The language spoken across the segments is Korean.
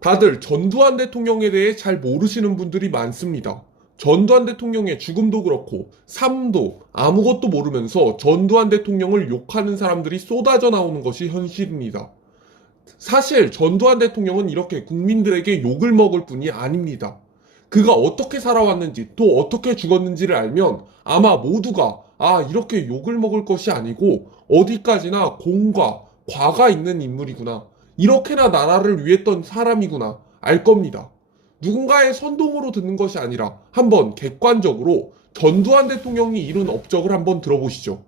다들 전두환 대통령에 대해 잘 모르시는 분들이 많습니다. 전두환 대통령의 죽음도 그렇고 삶도 아무것도 모르면서 전두환 대통령을 욕하는 사람들이 쏟아져 나오는 것이 현실입니다. 사실 전두환 대통령은 이렇게 국민들에게 욕을 먹을 뿐이 아닙니다. 그가 어떻게 살아왔는지 또 어떻게 죽었는지를 알면 아마 모두가 이렇게 욕을 먹을 것이 아니고 어디까지나 공과 과가 있는 인물이구나. 이렇게나 나라를 위했던 사람이구나 알 겁니다. 누군가의 선동으로 듣는 것이 아니라 한번 객관적으로 전두환 대통령이 이룬 업적을 한번 들어보시죠.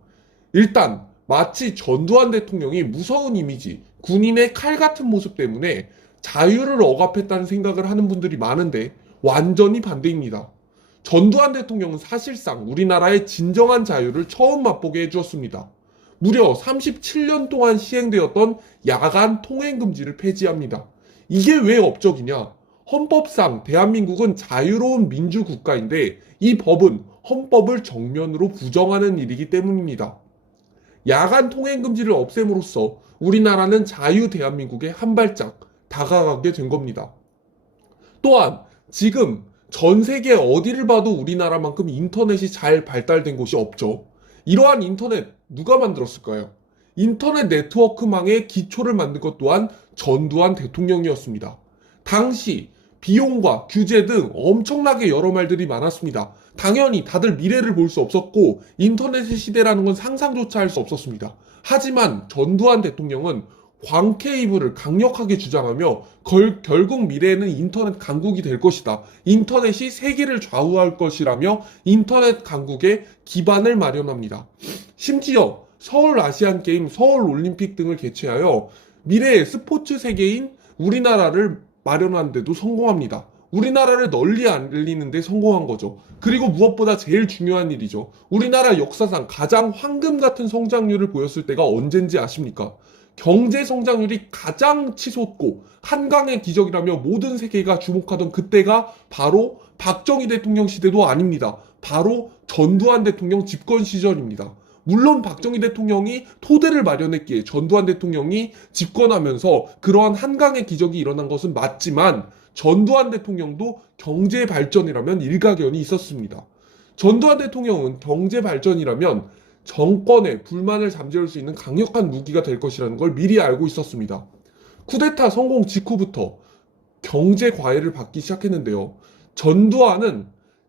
일단 마치 전두환 대통령이 무서운 이미지, 군인의 칼 같은 모습 때문에 자유를 억압했다는 생각을 하는 분들이 많은데 완전히 반대입니다. 전두환 대통령은 사실상 우리나라의 진정한 자유를 처음 맛보게 해주었습니다. 무려 37년 동안 시행되었던 야간 통행금지를 폐지합니다. 이게 왜 업적이냐? 헌법상 대한민국은 자유로운 민주국가인데 이 법은 헌법을 정면으로 부정하는 일이기 때문입니다. 야간 통행금지를 없앰으로써 우리나라는 자유 대한민국에 한 발짝 다가가게 된 겁니다. 또한 지금 전 세계 어디를 봐도 우리나라만큼 인터넷이 잘 발달된 곳이 없죠. 이러한 인터넷 누가 만들었을까요? 인터넷 네트워크망의 기초를 만든 것 또한 전두환 대통령이었습니다. 당시 비용과 규제 등 엄청나게 여러 말들이 많았습니다. 당연히 다들 미래를 볼 수 없었고 인터넷의 시대라는 건 상상조차 할 수 없었습니다. 하지만 전두환 대통령은 광케이블을 강력하게 주장하며 결국 미래에는 인터넷 강국이 될 것이다. 인터넷이 세계를 좌우할 것이라며 인터넷 강국의 기반을 마련합니다. 심지어 서울 아시안게임, 서울 올림픽 등을 개최하여 미래의 스포츠 세계인 우리나라를 마련하는 데도 성공합니다. 우리나라를 널리 알리는 데 성공한 거죠. 그리고 무엇보다 제일 중요한 일이죠. 우리나라 역사상 가장 황금 같은 성장률을 보였을 때가 언젠지 아십니까? 경제 성장률이 가장 치솟고 한강의 기적이라며 모든 세계가 주목하던 그때가 바로 박정희 대통령 시대도 아닙니다. 바로 전두환 대통령 집권 시절입니다. 물론 박정희 대통령이 토대를 마련했기에 전두환 대통령이 집권하면서 그러한 한강의 기적이 일어난 것은 맞지만 전두환 대통령도 경제 발전이라면 일가견이 있었습니다. 전두환 대통령은 경제 발전이라면 정권의 불만을 잠재울 수 있는 강력한 무기가 될 것이라는 걸 미리 알고 있었습니다. 쿠데타 성공 직후부터 경제 과외를 받기 시작했는데요. 전두환은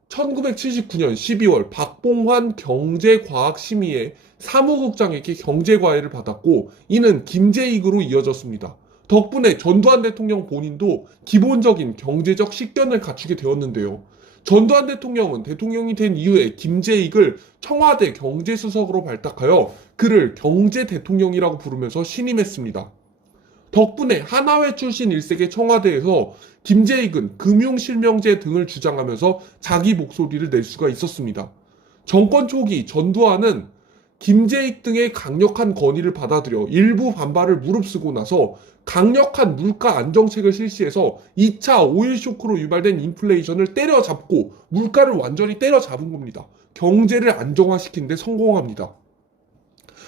1979년 12월 박봉환 경제과학심의회 사무국장에게 경제과외를 받았고 이는 김재익으로 이어졌습니다. 덕분에 전두환 대통령 본인도 기본적인 경제적 식견을 갖추게 되었는데요. 전두환 대통령은 대통령이 된 이후에 김재익을 청와대 경제수석으로 발탁하여 그를 경제대통령이라고 부르면서 신임했습니다. 덕분에 하나회 출신 일색의 청와대에서 김재익은 금융실명제 등을 주장하면서 자기 목소리를 낼 수가 있었습니다. 정권 초기 전두환은 김재익 등의 강력한 건의를 받아들여 일부 반발을 무릅쓰고 나서 강력한 물가 안정책을 실시해서 2차 오일 쇼크로 유발된 인플레이션을 때려잡고 물가를 완전히 때려잡은 겁니다. 경제를 안정화시키는 데 성공합니다.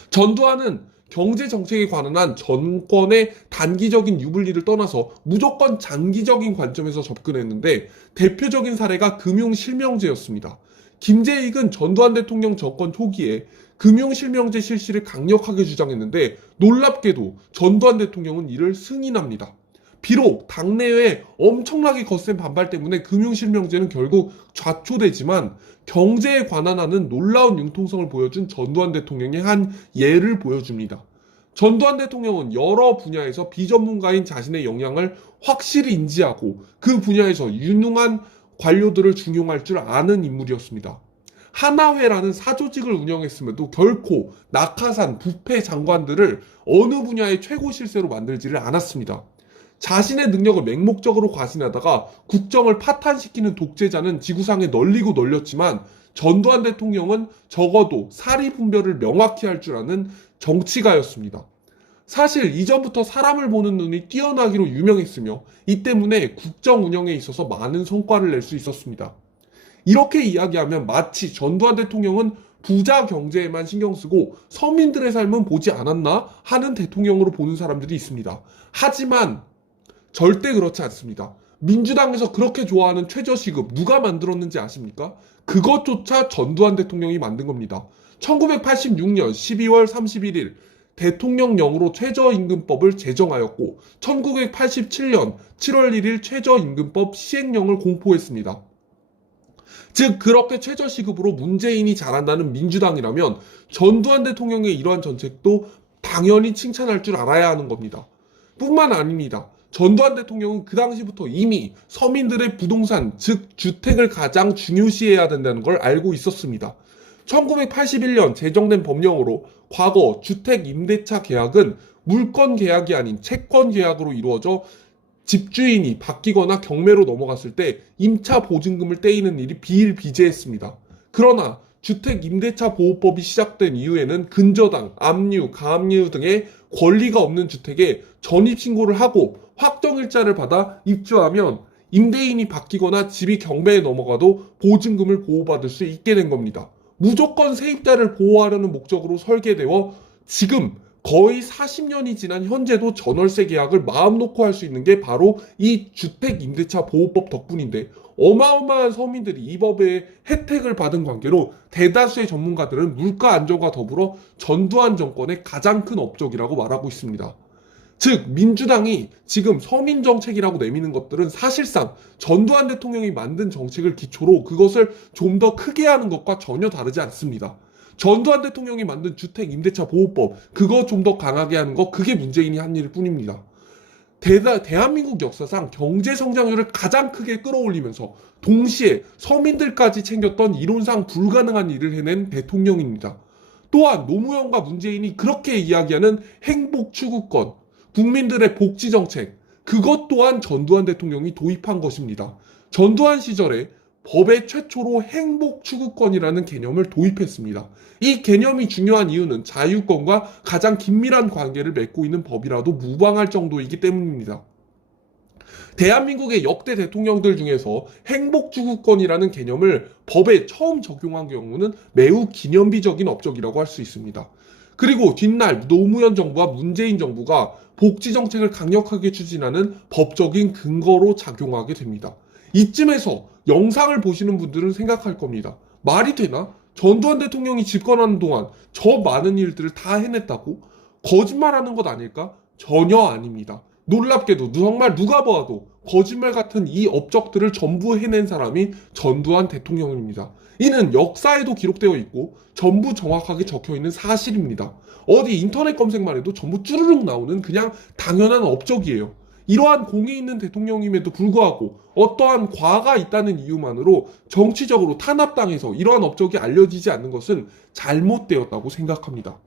전두환은 경제 정책에 관한 정권의 단기적인 유불리를 떠나서 무조건 장기적인 관점에서 접근했는데 대표적인 사례가 금융실명제였습니다. 김재익은 전두환 대통령 정권 초기에 금융실명제 실시를 강력하게 주장했는데 놀랍게도 전두환 대통령은 이를 승인합니다. 비록 당내외 엄청나게 거센 반발 때문에 금융실명제는 결국 좌초되지만 경제에 관한 하는 놀라운 융통성을 보여준 전두환 대통령의 한 예를 보여줍니다. 전두환 대통령은 여러 분야에서 비전문가인 자신의 역량을 확실히 인지하고 그 분야에서 유능한 관료들을 중용할 줄 아는 인물이었습니다. 하나회라는 사조직을 운영했음에도 결코 낙하산, 부패 장관들을 어느 분야의 최고 실세로 만들지를 않았습니다. 자신의 능력을 맹목적으로 과신하다가 국정을 파탄시키는 독재자는 지구상에 널리고 널렸지만 전두환 대통령은 적어도 사리분별을 명확히 할 줄 아는 정치가였습니다. 사실 이전부터 사람을 보는 눈이 뛰어나기로 유명했으며 이 때문에 국정 운영에 있어서 많은 성과를 낼 수 있었습니다. 이렇게 이야기하면 마치 전두환 대통령은 부자 경제에만 신경 쓰고 서민들의 삶은 보지 않았나 하는 대통령으로 보는 사람들이 있습니다. 하지만 절대 그렇지 않습니다. 민주당에서 그렇게 좋아하는 최저시급 누가 만들었는지 아십니까? 그것조차 전두환 대통령이 만든 겁니다. 1986년 12월 31일 대통령령으로 최저임금법을 제정하였고 1987년 7월 1일 최저임금법 시행령을 공포했습니다. 즉 그렇게 최저시급으로 문재인이 잘한다는 민주당이라면 전두환 대통령의 이러한 정책도 당연히 칭찬할 줄 알아야 하는 겁니다. 뿐만 아닙니다. 전두환 대통령은 그 당시부터 이미 서민들의 부동산, 즉 주택을 가장 중요시해야 된다는 걸 알고 있었습니다. 1981년 제정된 법령으로 과거 주택 임대차 계약은 물권 계약이 아닌 채권 계약으로 이루어져 집주인이 바뀌거나 경매로 넘어갔을 때 임차 보증금을 떼이는 일이 비일비재했습니다. 그러나 주택임대차보호법이 시작된 이후에는 근저당, 압류, 가압류 등의 권리가 없는 주택에 전입신고를 하고 확정일자를 받아 입주하면 임대인이 바뀌거나 집이 경매에 넘어가도 보증금을 보호받을 수 있게 된 겁니다. 무조건 세입자를 보호하려는 목적으로 설계되어 지금 거의 40년이 지난 현재도 전월세 계약을 마음 놓고 할 수 있는 게 바로 이 주택임대차보호법 덕분인데 어마어마한 서민들이 이 법의 혜택을 받은 관계로 대다수의 전문가들은 물가 안정과 더불어 전두환 정권의 가장 큰 업적이라고 말하고 있습니다. 즉 민주당이 지금 서민 정책이라고 내미는 것들은 사실상 전두환 대통령이 만든 정책을 기초로 그것을 좀 더 크게 하는 것과 전혀 다르지 않습니다. 전두환 대통령이 만든 주택임대차보호법 그거 좀 더 강하게 하는 거 그게 문재인이 한 일일 뿐입니다. 대한민국 역사상 경제 성장률을 가장 크게 끌어올리면서 동시에 서민들까지 챙겼던 이론상 불가능한 일을 해낸 대통령입니다. 또한 노무현과 문재인이 그렇게 이야기하는 행복 추구권, 국민들의 복지 정책, 그것 또한 전두환 대통령이 도입한 것입니다. 전두환 시절에 법에 최초로 행복 추구권이라는 개념을 도입했습니다. 이 개념이 중요한 이유는 자유권과 가장 긴밀한 관계를 맺고 있는 법이라도 무방할 정도이기 때문입니다. 대한민국의 역대 대통령들 중에서 행복 추구권이라는 개념을 법에 처음 적용한 경우는 매우 기념비적인 업적이라고 할 수 있습니다. 그리고 뒷날 노무현 정부와 문재인 정부가 복지 정책을 강력하게 추진하는 법적인 근거로 작용하게 됩니다. 이쯤에서 영상을 보시는 분들은 생각할 겁니다. 말이 되나? 전두환 대통령이 집권하는 동안 저 많은 일들을 다 해냈다고? 거짓말하는 것 아닐까? 전혀 아닙니다. 놀랍게도 정말 누가 봐도 거짓말 같은 이 업적들을 전부 해낸 사람이 전두환 대통령입니다. 이는 역사에도 기록되어 있고 전부 정확하게 적혀있는 사실입니다. 어디 인터넷 검색만 해도 전부 쭈르륵 나오는 그냥 당연한 업적이에요. 이러한 공이 있는 대통령임에도 불구하고 어떠한 과가 있다는 이유만으로 정치적으로 탄압당해서 이러한 업적이 알려지지 않는 것은 잘못되었다고 생각합니다.